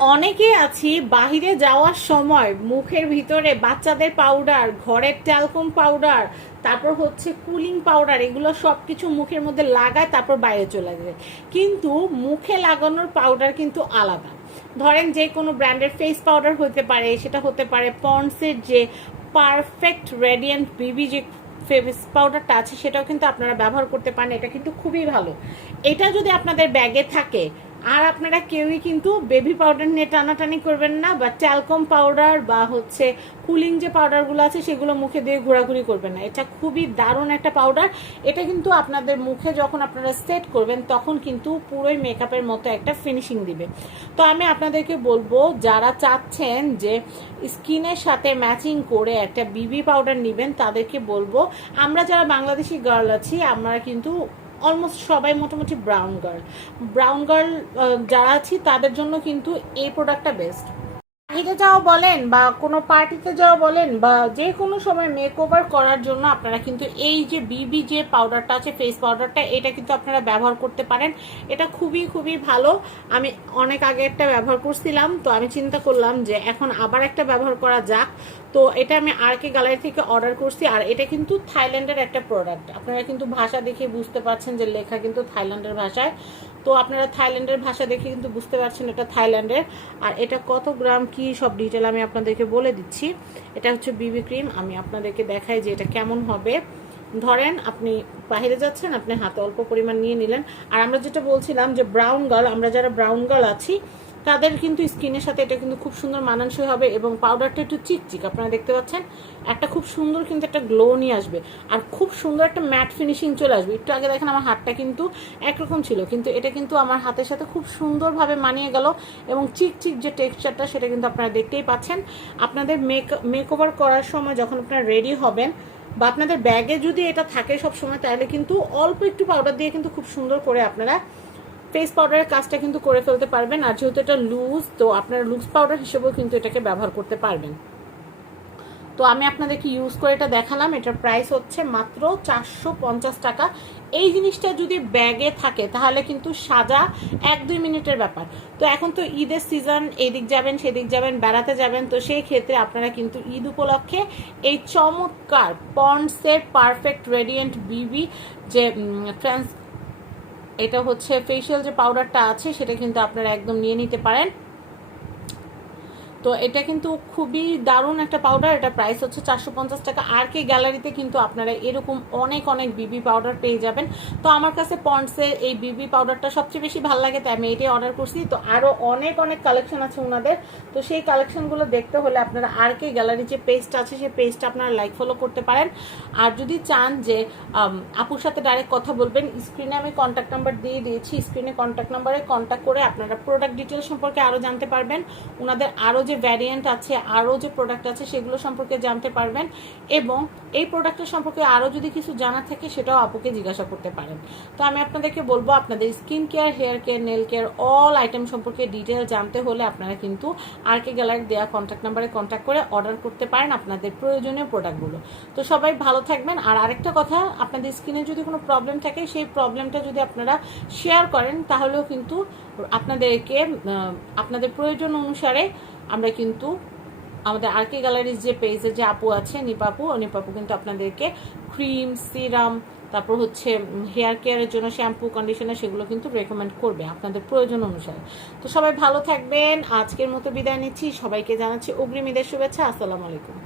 অনেকেই আছি, বাহিরে যাওয়ার সময় মুখের ভিতরে বাচ্চাদের পাউডার ঘরের ট্যালকম পাউডার তারপর হচ্ছে কুলিং পাউডার এগুলো সব কিছু মুখের মধ্যে লাগায় তারপর বাইরে চলে যায়। কিন্তু মুখে লাগানোর পাউডার কিন্তু আলাদা। ধরেন যে কোনো ব্র্যান্ডের ফেস পাউডার হতে পারে, সেটা হতে পারে পন্ডসের যে পারফেক্ট রেডিয়েন্ট বিবি যে ফেস পাউডারটা আছে, সেটাও কিন্তু আপনারা ব্যবহার করতে পারেন, এটা কিন্তু খুবই ভালো। এটা যদি আপনাদের ব্যাগে থাকে আর আপনারা কেউই কিন্তু বেবি পাউডার নিয়ে টানাটানি করবেন না, বা ট্যালকম পাউডার বা হচ্ছে কুলিং যে পাউডারগুলো আছে, সেগুলো মুখে দিয়ে ঘোরাঘুরি করবেন না। এটা খুবই দারুণ একটা পাউডার এটা কিন্তু আপনাদের মুখে যখন আপনারা সেট করবেন, তখন কিন্তু পুরোই মেকআপের মতো একটা ফিনিশিং দিবে। তো আমি আপনাদেরকে বলব, যারা চাচ্ছেন যে স্কিনের সাথে ম্যাচিং করে একটা বিবি পাউডার নেবেন, তাদেরকে বলব, আমরা যারা বাংলাদেশি গার্ল আছি, আমরা কিন্তু অলমোস্ট সবাই মোটামুটি ব্রাউন গার্ল ব্রাউন গার্ল যারা আছি তাদের জন্য কিন্তু এই প্রোডাক্টটা বেস্ট বাহিরে যাওয়া বলেন বা কোনো পার্টিতে যাওয়া বলেন বা যে কোনো সময় মেকওভার করার জন্য আপনারা কিন্তু এই যে বিবি যে পাউডারটা আছে ফেস পাউডারটা এটা কিন্তু আপনারা ব্যবহার করতে পারেন। এটা খুবই খুবই ভালো। আমি অনেক আগে একটা ব্যবহার করছিলাম, তো আমি চিন্তা করলাম যে এখন আবার একটা ব্যবহার করা যাক। তো এটা আমি আর কে গ্যালারি থেকে অর্ডার করছি, আর এটা কিন্তু থাইল্যান্ডের একটা প্রোডাক্ট আপনারা কিন্তু ভাষা দেখে বুঝতে পারছেন যে লেখা কিন্তু থাইল্যান্ডের ভাষায়। তো আপনারা থাইল্যান্ডের ভাষা দেখে কিন্তু বুঝতে পারছেন এটা থাইল্যান্ডের। আর এটা কত গ্রাম, কি সব ডিটেল আমি আপনাদেরকে বলে দিচ্ছি। এটা হচ্ছে বিবি ক্রিম আমি আপনাদেরকে দেখাই যে এটা কেমন হবে। ধরেন আপনি বাইরে যাচ্ছেন, আপনি হাতে অল্প পরিমাণ নিয়ে নিলেন। আর আমরা যেটা বলছিলাম যে ব্রাউন গার্ল আমরা যারা ব্রাউন গার্ল আছি তাদের কিন্তু স্কিনের সাথে এটা কিন্তু খুব সুন্দর মানানসই হবে এবং পাউডারটা একটু চিকচিক, আপনারা দেখতে পাচ্ছেন? একটা খুব সুন্দর কিন্তু একটা গ্লো নিয়ে আসবে। আর খুব সুন্দর একটা ম্যাট ফিনিশিং চলে আসবে। একটু আগে দেখেন আমার হাতটা কিন্তু একরকম ছিল, কিন্তু এটা কিন্তু আমার হাতের সাথে খুব সুন্দরভাবে মানিয়ে গেল এবং চিকচিক যে টেক্সচারটা সেটা কিন্তু আপনারা দেখতেই পাচ্ছেন। আপনাদের মেক মেকওভার করার সময় যখন আপনারা রেডি হবেন বা আপনাদের ব্যাগে যদি এটা থাকে সব সময় তাহলে কিন্তু অল্প একটু পাউডার দিয়ে কিন্তু খুব সুন্দর করে আপনারা ফেস পাউডারের কাজটা কিন্তু করে ফেলতে পারবেন। আর যেহেতু এটা লুজ তো আপনারা লুজ পাউডার হিসেবেও কিন্তু এটাকে ব্যবহার করতে পারবেন। তো আমি আপনাদেরকে ইউজ করে এটা দেখালাম। এটার প্রাইস হচ্ছে মাত্র চারশো পঞ্চাশ টাকা। এই জিনিসটা যদি ব্যাগে থাকে, তাহলে কিন্তু সাজা এক দুই মিনিটের ব্যাপার। তো এখন তো ঈদের সিজন এদিক যাবেন, সেদিক যাবেন, বেড়াতে যাবেন। তো সেই ক্ষেত্রে আপনারা কিন্তু ঈদ উপলক্ষে এই চমৎকার পন্ডসের পারফেক্ট রেডিয়েন্ট বিবি যে ট্রান্স এটা হচ্ছে ফেসিয়াল যে পাউডারটা আছে সেটা কিন্তু আপনারা একদম নিয়ে নিতে পারেন। তো এটা কিন্তু খুবই দারুণ একটা পাউডার এটা প্রাইস হচ্ছে চারশো পঞ্চাশ টাকা। আর কে গ্যালারিতে কিন্তু আপনারা এরকম অনেক অনেক বিবি পাউডার পেয়ে যাবেন। তো আমার কাছে পন্ডসের এই বিবি পাউডারটা সবচেয়ে বেশি ভালো লাগে, তাই আমি এটাই অর্ডার করছি। তো আরও অনেক অনেক কালেকশন আছে ওনাদের তো সেই কালেকশনগুলো দেখতে হলে আপনারা আর কে গ্যালারি যে পেজটা আছে, সেই পেজটা আপনারা লাইক ফলো করতে পারেন। আর যদি চান যে আপুর সাথে ডাইরেক্ট কথা বলবেন স্ক্রিনে আমি কন্ট্যাক্ট নাম্বার দিয়ে দিয়েছি। স্ক্রিনে কন্ট্যাক্ট নাম্বারে কন্ট্যাক্ট করে আপনারা প্রোডাক্ট ডিটেল সম্পর্কে আরও জানতে পারবেন। ওনাদের আরও যে ভ্যারিয়েন্ট আছে, আরও যে প্রোডাক্ট আছে, সেগুলো সম্পর্কে জানতে পারবেন এবং এই প্রোডাক্টের সম্পর্কে আরও যদি কিছু জানার থাকে, সেটাও আপুকে জিজ্ঞাসা করতে পারেন। তো আমি আপনাদেরকে বলব, আপনাদের skin care hair care nail care all item সম্পর্কে ডিটেল জানতে হলে আপনারা কিন্তু আর কে গ্যালারি দেওয়া কন্ট্যাক্ট নাম্বারে কন্ট্যাক্ট করে অর্ডার করতে পারেন আপনাদের প্রয়োজনীয় প্রোডাক্টগুলো তো সবাই ভালো থাকবেন। আর আরেকটা কথা, আপনাদের স্কিনে যদি কোনো প্রবলেম থাকে, সেই প্রবলেমটা যদি আপনারা শেয়ার করেন, তাহলেও কিন্তু আপনাদেরকে আপনাদের প্রয়োজন অনুসারে আমরা কিন্তু আমাদের আর কে গ্যালারির যে পেজে যে আপু আছে, নিপাপু নিপাপু কিন্তু আপনাদেরকে ক্রিম সিরাম তারপর হচ্ছে হেয়ার কেয়ারের জন্য শ্যাম্পু কন্ডিশনার সেগুলো কিন্তু রেকমেন্ড করবে আপনাদের প্রয়োজন অনুসারে। তো সবাই ভালো থাকবেন। আজকের মতো বিদায় নিচ্ছি। সবাইকে জানাচ্ছি অগ্রিম ঈদের শুভেচ্ছা। আসসালামু আলাইকুম।